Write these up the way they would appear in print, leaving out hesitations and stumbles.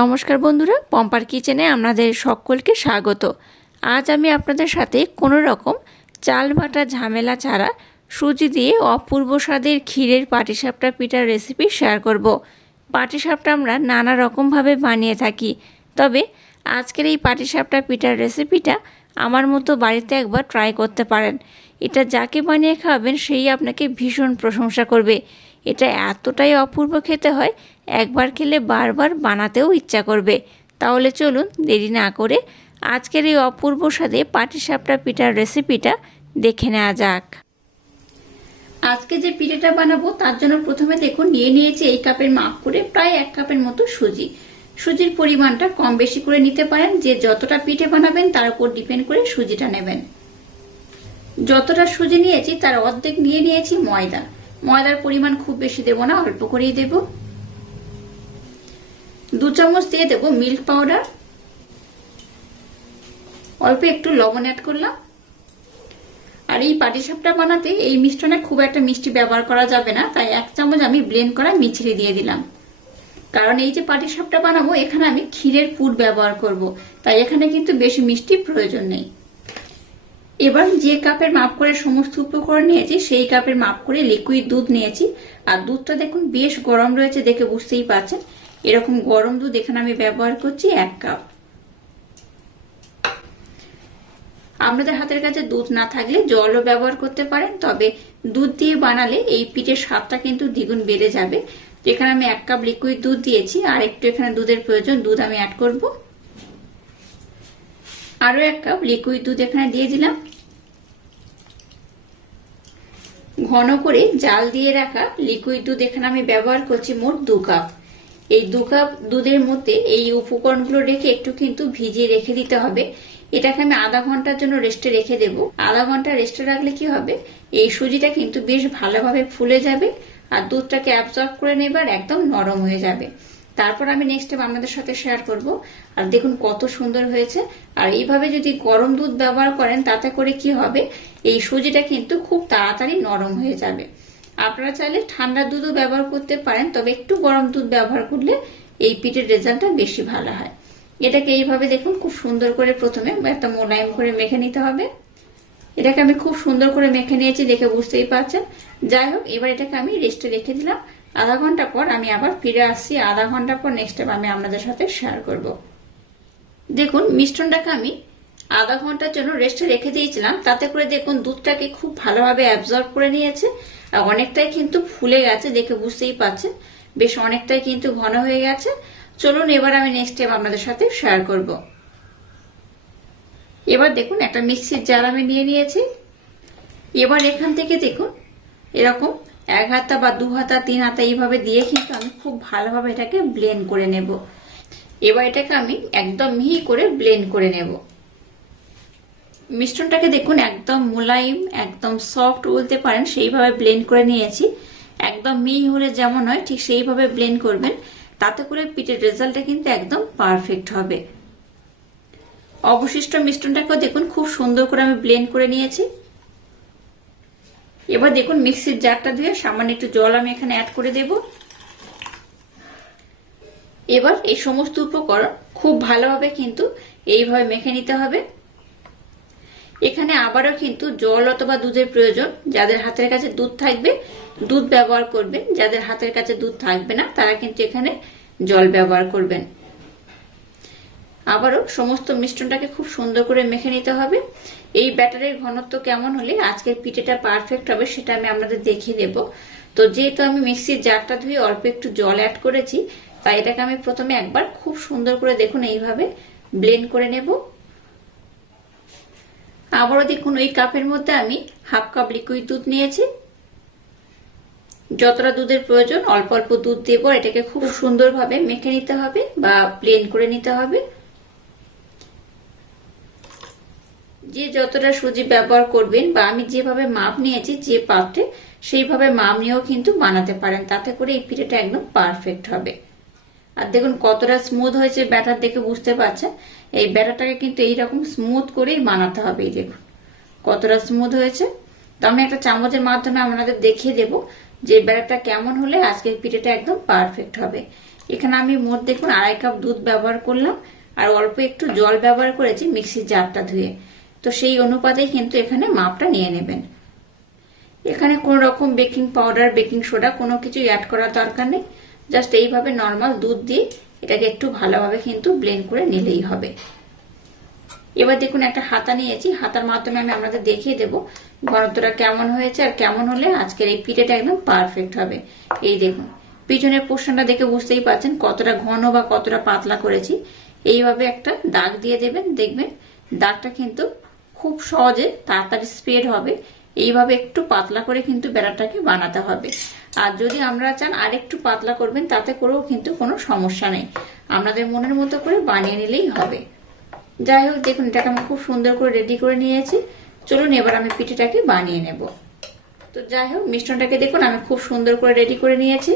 নমস্কার বন্ধুরা, পম্পার কিচেনে আপনাদের সকলকে স্বাগত। আজ আমি আপনাদের সাথে কোনো রকম চাল বাটা ঝামেলা ছাড়া সুজি দিয়ে অপূর্ব স্বাদের ক্ষীরের পাটিসাপটা পিঠার রেসিপি শেয়ার করব। পাটিসাপটা আমরা নানা রকমভাবে বানিয়ে থাকি, তবে আজকের এই পাটিসাপটা পিঠার রেসিপিটা আমার মতো বাড়িতে একবার ট্রাই করতে পারেন। এটা যাকে বানিয়ে খাওয়াবেন সেই আপনাকে ভীষণ প্রশংসা করবে। এটা এতটাই অপূর্ব খেতে হয়, একবার খেলে বারবার বানাতেও ইচ্ছা করবে। তাহলে চলুন দেরি না করে আজকের এই অপূর্ব স্বাদে পাটিসাপটা পিঠার রেসিপিটা দেখে নেওয়া যাক। আজকে যে পিঠাটা বানাবো তার জন্য প্রথমে দেখুন নিয়ে নিয়েছি এই কাপের মাপ করে প্রায় 1 কাপের মতো সুজি। সুজির পরিমাণটা কম বেশি করে নিতে পারেন, যে যতটা পিঠে বানাবেন তার উপর ডিপেন্ড করে সুজিটা নেবেন। যতটা সুজি নিয়েছি তার অর্ধেক নিয়ে নিয়েছি ময়দা। ময়দার পরিমাণ খুব বেশি দেব না, অল্প করেই দেব। 2 চামচ দিয়ে দেব মিল্ক পাউডার, অল্প একটু লবণ অ্যাড করলাম। আর এই পাটিসাপটা বানাতে এই মিশ্রণে খুব একটা মিষ্টি ব্যবহার করা যাবে না, তাই 1 চামচ আমি ব্লেন্ড করা মিছরি দিয়ে দিলাম। কারণ এই যে পাটিসাপটা বানাবো এখানে আমি ক্ষীরের পুর ব্যবহার করব, তাই এখানে কিন্তু বেশি মিষ্টির প্রয়োজন নেই। এবার যে কাপের মাপ করে সমস্ত উপকরণ নিয়েছি সেই কাপের মাপ করে লিকুইড দুধ নিয়েছি। আর দুধটা দেখুন বেশ গরম রয়েছে, দেখে বুঝতেই পারছেন। এরকম গরম দুধ এখানে আমি ব্যবহার করছি 1 কাপ। আপনাদের হাতের কাছে দুধ না থাকলে জলও ব্যবহার করতে পারেন, তবে দুধ দিয়ে বানালে এই পিঠের স্বাদটা কিন্তু দ্বিগুণ বেড়ে যাবে। এখানে আমি 1 কাপ লিকুইড দুধ দিয়েছি, আর একটু এখানে দুধের প্রয়োজন, দুধ আমি অ্যাড করব। আরো 1 কাপ লিকুইড দুধ এখানে দিয়ে দিলাম। ঘন করে জাল দিয়ে রাখা লিকুইড দুধ এখানে আমি ব্যবহার করছি মোট 2 কাপ। এই 2 কাপ দুধের মধ্যে এই উপকরণগুলো রেখে একটু কিন্তু ভিজিয়ে রেখে দিতে হবে। এটাকে আমি আধা ঘন্টার জন্য রেস্টে রেখে দেব। আধা ঘন্টা রেস্টে রাখলে কি হবে, এই সুজিটা কিন্তু বেশ ভালোভাবে ফুলে যাবে আর দুধটাকে অ্যাবজর্ব করে নেবে আর একদম নরম হয়ে যাবে। তারপর আমি নেক্সট টাইম আপনাদের সাথে শেয়ার করব। আর দেখুন কত সুন্দর হয়েছে। আর এইভাবে যদি গরম দুধ ব্যবহার করেন তাতে করে কি হবে, এই সুজিটা কিন্তু খুব তাড়াতাড়ি নরম হয়ে যাবে। আপনারা চাইলে ঠান্ডা দুধও ব্যবহার করতে পারেন, তবে একটু গরম দুধ ব্যবহার করলে এই পিঠের রেজাল্টটা বেশি ভালো হয়। এটাকে এইভাবে দেখুন খুব সুন্দর করে প্রথমে একটা মোলায়েম করে মেখে নিতে হবে। এটাকে আমি খুব সুন্দর করে মেখে নিয়েছি, দেখে বুঝতেই পারছেন। যাই হোক, এবার এটাকে আমি রেস্টে রেখে দিলাম। আধা ঘন্টা পর আমি আবার ফিরে আসছি। আধা ঘন্টা পর নেক্সট টাইম আমি আপনাদের সাথে শেয়ার করব। দেখুন মিশ্রণটাকে আমি আধা ঘন্টার জন্য রেস্টে রেখে দিয়েছিলাম, তাতে করে দেখুন দুধটাকে খুব ভালোভাবে অ্যাবজর্ব করে নিয়েছে আর অনেকটাই কিন্তু ফুলে গেছে, দেখে বুঝতেই পারছেন। বেশ অনেকটাই কিন্তু ঘন হয়ে গেছে। চলুন এবার আমি নেক্সট টাইম আপনাদের সাথে শেয়ার করব। এবার দেখুন একটা মিক্সির জার আমি নিয়ে নিয়েছি। এবার এখান থেকে দেখুন এরকম 1 হাতা বা 2 হাতা 3 হাতা এইভাবে দিয়ে কিন্তু আমি খুব ভালোভাবে এটাকে ব্লেন্ড করে নেব। এবার এটাকে আমি একদম মিহি করে ব্লেন্ড করে নেব। মিশ্রণটাকে দেখুন একদম মোলায়েম, একদম সফট বলতে পারেন, সেইভাবে ব্লেন্ড করে নিয়েছি। একদম মিহি হলে যেমন হয় ঠিক সেইভাবে ব্লেন্ড করবেন, তাতে করে পিঠের রেজাল্টটা কিন্তু একদম পারফেক্ট হবে। অবশিষ্ট মিশ্রণটাকেও দেখুন খুব সুন্দর করে আমি ব্লেন্ড করে নিয়েছি। এবার দেখুন মিক্সির জারটা ধুয়ে সামান্য একটু জল আমি এখানে অ্যাড করে দেব। এবার এই সমস্ত উপকরণ খুব ভালোভাবে কিন্তু এইভাবে মেখে নিতে হবে। এখানে আবারও কিন্তু জল অথবা দুধের প্রয়োজন। যাদের হাতের কাছে দুধ থাকবে দুধ ব্যবহার করবেন, যাদের হাতের কাছে দুধ থাকবে না তারা কিন্তু এখানে জল ব্যবহার করবেন। আবারও সমস্ত মিশ্রণটাকে খুব সুন্দর করে মেখে নিতে হবে। এই ব্যাটারের ঘনত্ব কেমন হলে আজকের পিঠেটা পারফেক্ট হবে সেটা আমি আপনাদের দেখিয়ে দেব। তো যেহেতু আমি মিক্সির জারটা ধুয়ে অল্প একটু জল অ্যাড করেছি, তাই এটাকে আমি প্রথমে একবার খুব সুন্দর করে দেখুন এইভাবে ব্লেন্ড করে নেব। আবারও দেখুন ওই কাপের মধ্যে আমি 1/2 কাপ লিকুইড দুধ নিয়েছি। যতটা দুধের প্রয়োজন অল্প অল্প দুধ দেব। এটাকে খুব সুন্দরভাবে মেখে নিতে হবে বা ব্লেন্ড করে নিতে হবে। যে যতটা সুজি ব্যবহার করবেন বা আমি যেভাবে মাপ নিয়েছি যে পাত্রে, সেইভাবে মাপ নিয়েও কিন্তু বানাতে পারেন, তাতে করে এই পিঠেটা একদম পারফেক্ট হবে। আর দেখুন কতটা স্মুথ হয়েছে ব্যাটার, দেখে বুঝতে পারছেন। এই ব্যাটারটাকে কিন্তু এইরকম স্মুথ করেই বানাতে হবে। এই দেখুন কতটা স্মুথ হয়েছে। তো আমি একটা চামচের মাধ্যমে আপনাদের দেখিয়ে দেব যে ব্যাটারটা কেমন হলে আজকের পিঠেটা একদম পারফেক্ট হবে। এখানে আমি মোট দেখুন 2.5 কাপ দুধ ব্যবহার করলাম, আর অল্প একটু জল ব্যবহার করেছি মিক্সির জারটা ধুয়ে। তো সেই অনুপাতেই কিন্তু এখানে মাপটা নিয়ে নেবেন। এখানে কোনো রকম বেকিং পাউডার, বেকিং সোডা কোনো কিছু অ্যাড করার দরকার নেই। জাস্ট এইভাবে নর্মাল দুধ দিয়ে এটাকে একটু ভালোভাবে কিন্তু ব্লেন্ড করে নিলেই হবে। এবার দেখুন একটা হাতা নিয়েছি, হাতার মাধ্যমে আমি আপনাদের দেখিয়ে দেবো ঘনত্বটা কেমন হয়েছে আর কেমন হলে আজকের এই পিঠেটা একদম পারফেক্ট হবে। এই দেখুন পিছনের পোর্শনটা দেখে বুঝতেই পারছেন কতটা ঘন বা কতটা পাতলা করেছি। এইভাবে একটা দাগ দিয়ে দেবেন, দেখবেন দাগটা কিন্তু খুব সহজে তাড়াতাড়ি স্প্রেড হবে। এইভাবে একটু পাতলা করে কিন্তু ব্যাটারটাকে বানাতে হবে। আর যদি আমরা চান আরেকটু পাতলা করবেন তাতে করেও কিন্তু কোনো সমস্যা নেই, আপনাদের মনের মতো করে বানিয়ে নিলেই হবে। যাই হোক দেখুন এটাকে আমি খুব সুন্দর করে রেডি করে নিয়েছি। চলুন এবার আমি পিঠেটাকে বানিয়ে নেব। তো যাই হোক মিশ্রণটাকে দেখুন আমি খুব সুন্দর করে রেডি করে নিয়েছি।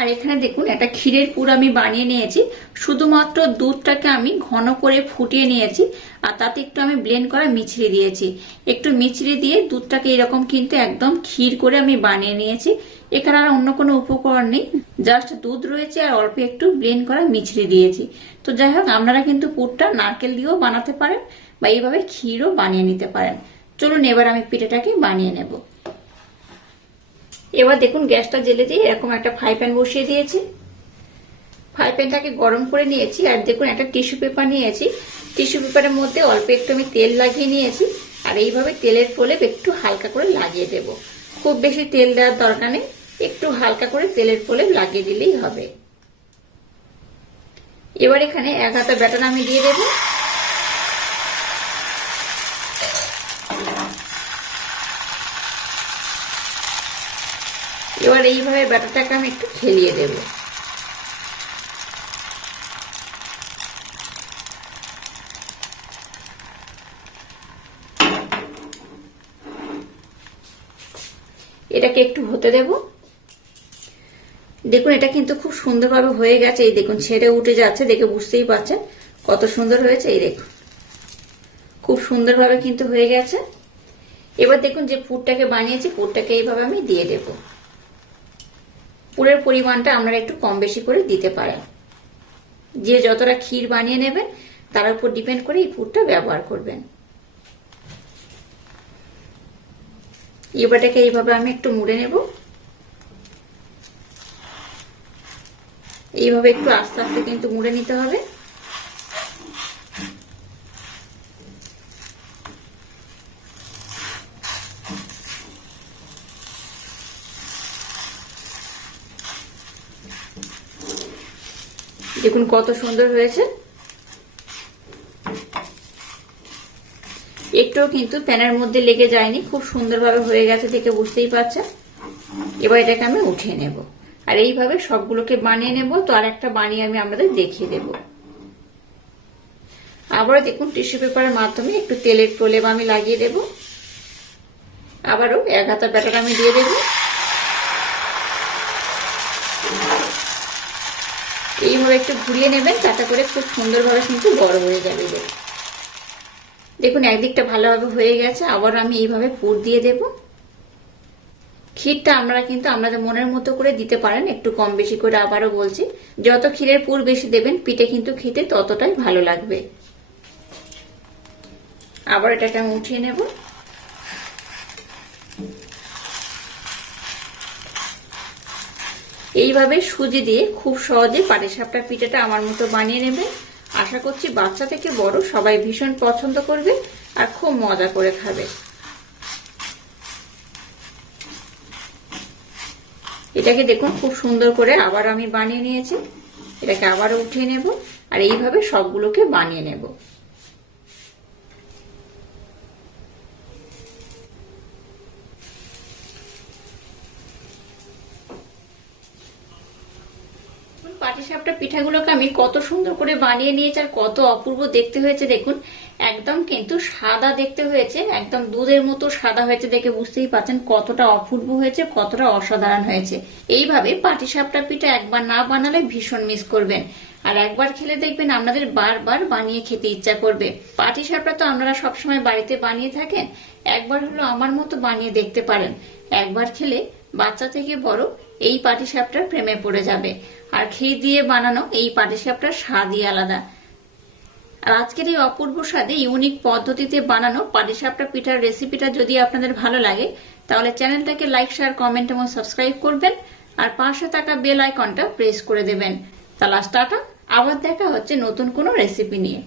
আর এখানে দেখুন একটা ক্ষীরের পুর আমি বানিয়ে নিয়েছি। শুধুমাত্র দুধটাকে আমি ঘন করে ফুটিয়ে নিয়েছি, আর তাতে একটু আমি ব্লেন্ড করা মিছরি দিয়েছি। একটু মিছরি দিয়ে দুধটাকে এরকম কিন্তু একদম ক্ষীর করে আমি বানিয়ে নিয়েছি। এখানে আর অন্য কোনো উপকরণ নেই, জাস্ট দুধ রয়েছে আর অল্প একটু ব্লেন্ড করা মিছরি দিয়েছি। তো যাই হোক আপনারা কিন্তু পুরটা নারকেল দিয়েও বানাতে পারেন বা এইভাবে ক্ষীরও বানিয়ে নিতে পারেন। চলুন এবার আমি পিঠেটাকে বানিয়ে নেব। এবার দেখুন গ্যাসটা জ্বেলে দিয়ে এরকম একটা ফ্রাই প্যান বসিয়ে দিয়েছি। ফ্রাই প্যানটাকে গরম করে নিয়েছি, আর দেখুন একটা টিস্যু পেপার নিয়েছি। টিস্যু পেপারের মধ্যে অল্প একটু আমি তেল লাগিয়ে নিয়েছি, আর এইভাবে তেলের প্রলেপ একটু হালকা করে লাগিয়ে দেব। খুব বেশি তেল দেওয়ার দরকার নেই, একটু হালকা করে তেলের প্রলেপ লাগিয়ে দিলেই হবে। এবার এখানে 1 হাতা ব্যাটার আমি দিয়ে দেব। এবার এইভাবে ব্যাটারটাকে আমি একটু খেলিয়ে দেব। এটাকে একটু হতে দেব। দেখুন এটা কিন্তু খুব সুন্দরভাবে হয়ে গেছে। এই দেখুন ছেড়ে উঠে যাচ্ছে, দেখে বুঝতেই পারছেন কত সুন্দর হয়েছে। এই দেখুন খুব সুন্দরভাবে কিন্তু হয়ে গেছে। এবার দেখুন যে পুরটাকে বানিয়েছি পুরটাকে এইভাবে আমি দিয়ে দেব। পুরের পরিমাণটা আপনারা একটু কম বেশি করে দিতে পারেন, যে যতটা ক্ষীর বানিয়ে নেবেন তার উপর ডিপেন্ড করে এই পুরটা ব্যবহার করবেন। এবারটাকে এইভাবে আমি একটু মুড়ে নেব। এইভাবে একটু আস্তে আস্তে কিন্তু মুড়ে নিতে হবে। দেখুন কত সুন্দর হয়েছে। একটুও কিন্তু প্যানের মধ্যে লেগে যায়নি, খুব সুন্দরভাবে হয়ে গেছে দেখে বুঝতেই পারছেন। এবার এটাকে আমি উঠিয়ে নেব, আর এইভাবে সবগুলোকে বানিয়ে নেব। তো আর একটা বানিয়ে আমি আপনাদের দেখিয়ে দেব। আবারও দেখুন টিস্যু পেপারের মাধ্যমে একটু তেলের প্রলেপ আমি লাগিয়ে দেব। আবারও 1 হাতা ব্যাটার আমি দিয়ে দেব। এইভাবে একটু ঘুরিয়ে নেবেন, তাতে করে খুব সুন্দরভাবে কিন্তু বড় হয়ে যাবে। দেখুন একদিকটা ভালোভাবে হয়ে গেছে। আবার আমি এইভাবে পুর দিয়ে দেব। ক্ষীরটা আপনারা কিন্তু আপনাদের মনের মতো করে দিতে পারেন, একটু কম বেশি করে। আবারও বলছি যত ক্ষীরের পুর বেশি দেবেন পিঠে কিন্তু খেতে ততটাই ভালো লাগবে। আবার এটাকে আমি উঠিয়ে নেব। এইভাবে সুজি দিয়ে খুব সহজে পাটিসাপটা পিঠাটা আমার মতো বানিয়ে নেবেন। আশা করছি বাচ্চা থেকে বড় সবাই ভীষণ পছন্দ করবে আর খুব মজা করে খাবে। এটাকে দেখুন খুব সুন্দর করে আবার আমি বানিয়ে নিয়েছি। এটাকে আবারও উঠিয়ে নেব, আর এইভাবে সবগুলোকে বানিয়ে নেব। পাটিসাপটা পিঠাগুলোকে আমি কত সুন্দর করে বানিয়ে নিয়েছি, আর কত অপূর্ব দেখতে হয়েছে। দেখুন একদম কিন্তু সাদা দেখতে হয়েছে, একদম দুধের মতো সাদা হয়েছে। দেখে বুঝতেই পারছেন কতটা অপূর্ব হয়েছে, কতটা অসাধারণ হয়েছে। এইভাবে পাটিসাপটা পিঠা একবার না বানালে ভীষণ মিস করবেন, আর একবার খেলে দেখবেন আপনাদের বারবার বানিয়ে খেতে ইচ্ছা করবে। পাটিসাপটা তো আপনারা সবসময় বাড়িতে বানিয়ে থাকেন, একবার হলো আমার মতো বানিয়ে দেখতে পারেন। একবার খেলে বাচ্চা থেকে বড় এই পাটিসাপটার প্রেমে পড়ে যাবে। আর ঘি দিয়ে বানানো এই পাটিসাপটার স্বাদই আলাদা। আর আজকের এই অপূর্ব স্বাদে ইউনিক পদ্ধতিতে বানানো পাটিসাপটা পিঠার রেসিপিটা যদি আপনাদের ভালো লাগে তাহলে চ্যানেলটাকে লাইক, শেয়ার, কমেন্ট এবং সাবস্ক্রাইব করবেন আর পাশে থাকা বেল আইকনটা প্রেস করে দেবেন। তাহলে টাটা, আবার দেখা হচ্ছে নতুন কোনো রেসিপি নিয়ে।